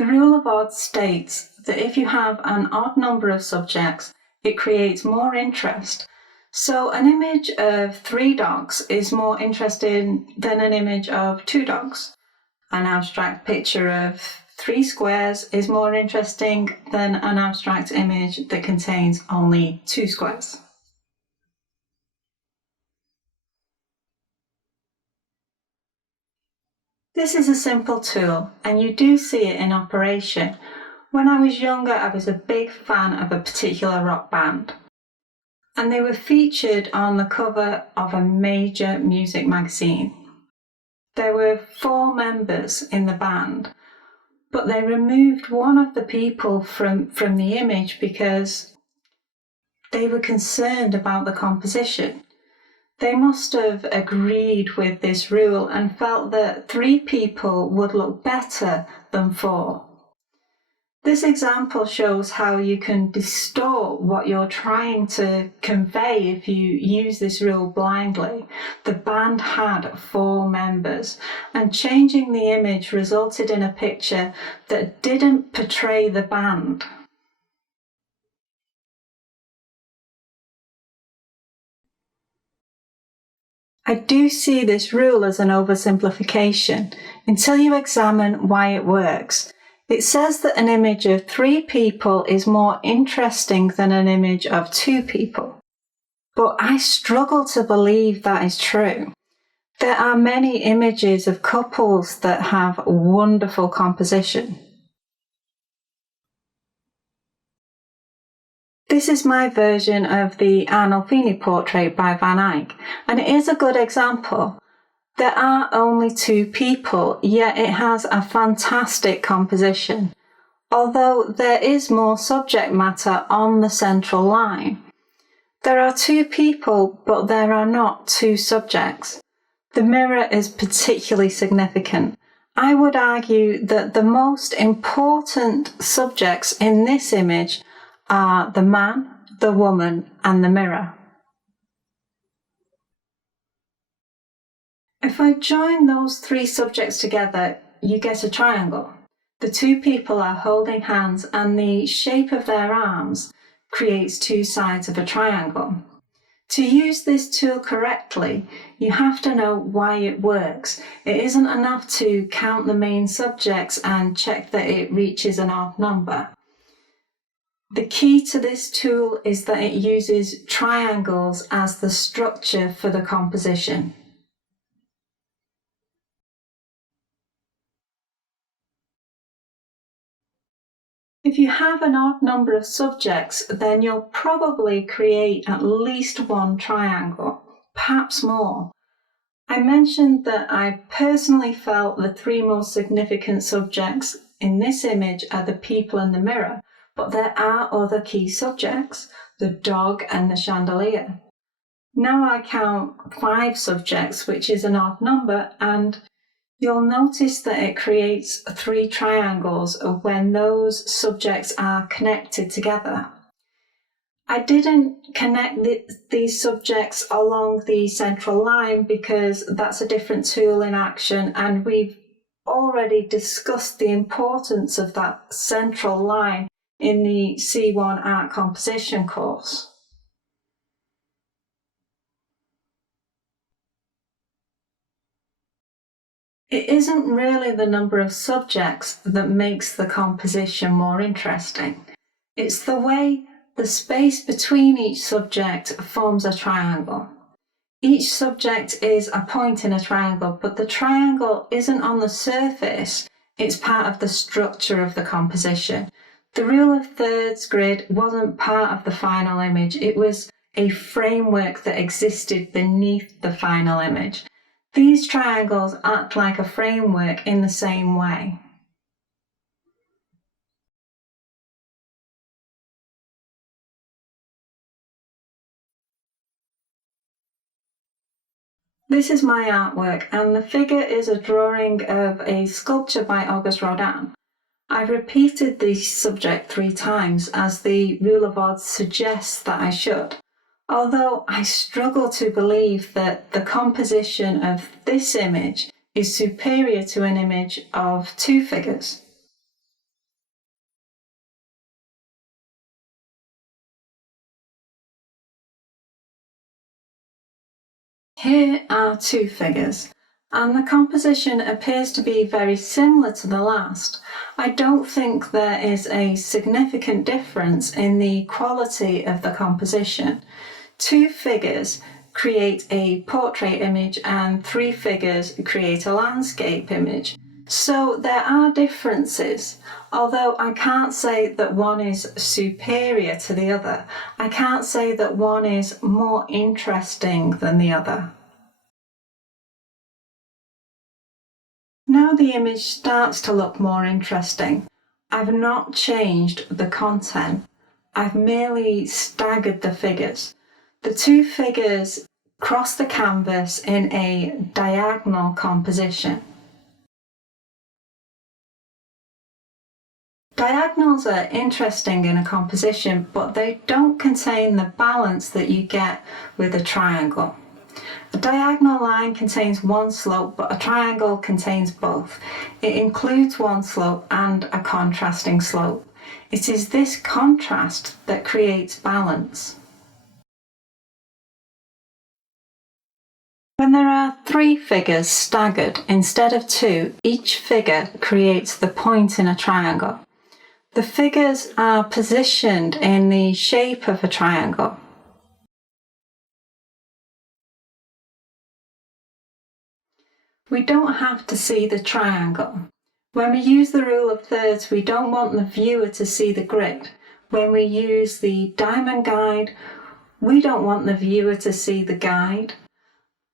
The rule of odds states that if you have an odd number of subjects, it creates more interest. So an image of 3 dogs is more interesting than an image of 2 dogs. An abstract picture of 3 squares is more interesting than an abstract image that contains only 2 squares. This is a simple tool, and you do see it in operation. When I was younger, I was a big fan of a particular rock band, and they were featured on the cover of a major music magazine. There were 4 members in the band, but they removed one of the people from the image because they were concerned about the composition. They must have agreed with this rule and felt that 3 people would look better than 4. This example shows how you can distort what you're trying to convey if you use this rule blindly. The band had 4 members, and changing the image resulted in a picture that didn't portray the band. I do see this rule as an oversimplification until you examine why it works. It says that an image of 3 people is more interesting than an image of 2 people. But I struggle to believe that is true. There are many images of couples that have wonderful composition. This is my version of the Arnolfini portrait by Van Eyck, and it is a good example. There are only 2 people, yet it has a fantastic composition, although there is more subject matter on the central line. There are 2 people, but there are not 2 subjects. The mirror is particularly significant. I would argue that the most important subjects in this image are the man, the woman, and the mirror. If I join those 3 subjects together, you get a triangle. The 2 people are holding hands, and the shape of their arms creates 2 sides of a triangle. To use this tool correctly, you have to know why it works. It isn't enough to count the main subjects and check that it reaches an odd number. The key to this tool is that it uses triangles as the structure for the composition. If you have an odd number of subjects, then you'll probably create at least 1 triangle, perhaps more. I mentioned that I personally felt the 3 most significant subjects in this image are the people and the mirror, but there are other key subjects, the dog and the chandelier. Now I count 5 subjects, which is an odd number, and you'll notice that it creates 3 triangles when those subjects are connected together. I didn't connect these subjects along the central line because that's a different tool in action, and we've already discussed the importance of that central line in the C1 art composition course. It isn't really the number of subjects that makes the composition more interesting. It's the way the space between each subject forms a triangle. Each subject is a point in a triangle, but the triangle isn't on the surface, it's part of the structure of the composition. The rule of thirds grid wasn't part of the final image, it was a framework that existed beneath the final image. These triangles act like a framework in the same way. This is my artwork, and the figure is a drawing of a sculpture by Auguste Rodin. I've repeated the subject 3 times as the rule of odds suggests that I should, although I struggle to believe that the composition of this image is superior to an image of 2 figures. Here are two figures, and the composition appears to be very similar to the last. I don't think there is a significant difference in the quality of the composition. Two figures create a portrait image and three figures create a landscape image. So there are differences, although I can't say that one is superior to the other. I can't say that one is more interesting than the other. Now the image starts to look more interesting. I've not changed the content. I've merely staggered the figures. The two figures cross the canvas in a diagonal composition. Diagonals are interesting in a composition, but they don't contain the balance that you get with a triangle. A diagonal line contains one slope, but a triangle contains both. It includes one slope and a contrasting slope. It is this contrast that creates balance. When there are three figures staggered instead of two, each figure creates the point in a triangle. The figures are positioned in the shape of a triangle. We don't have to see the triangle. When we use the rule of thirds, we don't want the viewer to see the grid. When we use the diamond guide, we don't want the viewer to see the guide.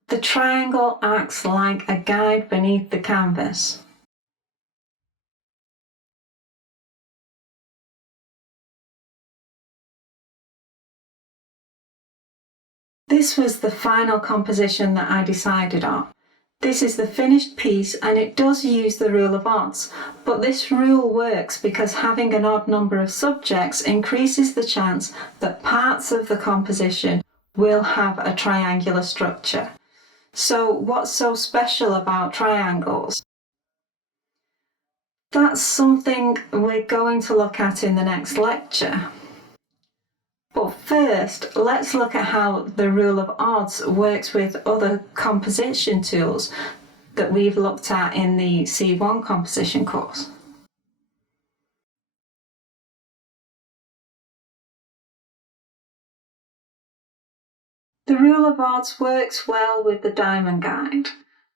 The triangle acts like a guide beneath the canvas. This was the final composition that I decided on. This is the finished piece, and it does use the rule of odds, but this rule works because having an odd number of subjects increases the chance that parts of the composition will have a triangular structure. So what's so special about triangles? That's something we're going to look at in the next lecture. But first, let's look at how the rule of odds works with other composition tools that we've looked at in the C1 composition course. The rule of odds works well with the diamond guide.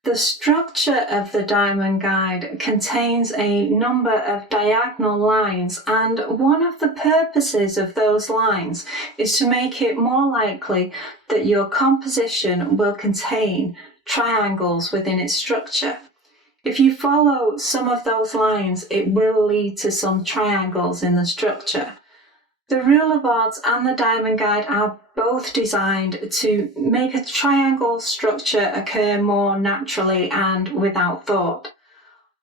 The structure of the diamond guide contains a number of diagonal lines, and one of the purposes of those lines is to make it more likely that your composition will contain triangles within its structure. If you follow some of those lines, it will lead to some triangles in the structure. The rule of odds and the diamond guide are both designed to make a triangle structure occur more naturally and without thought.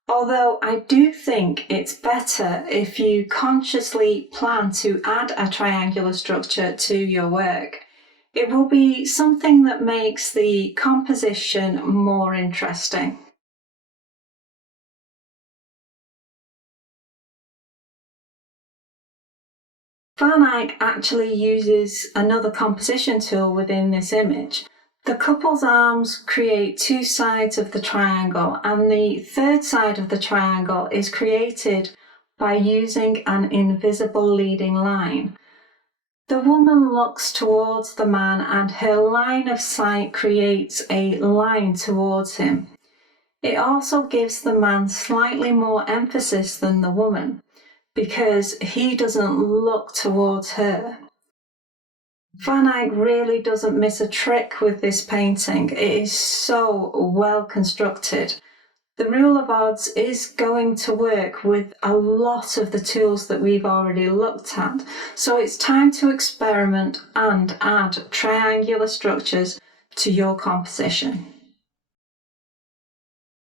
Although I do think it's better if you consciously plan to add a triangular structure to your work. It will be something that makes the composition more interesting. Eyck actually uses another composition tool within this image. The couple's arms create two sides of the triangle, and the third side of the triangle is created by using an invisible leading line. The woman looks towards the man, and her line of sight creates a line towards him. It also gives the man slightly more emphasis than the woman, because he doesn't look towards her. Eyck really doesn't miss a trick with this painting. It is so well constructed. The rule of odds is going to work with a lot of the tools that we've already looked at, so it's time to experiment and add triangular structures to your composition.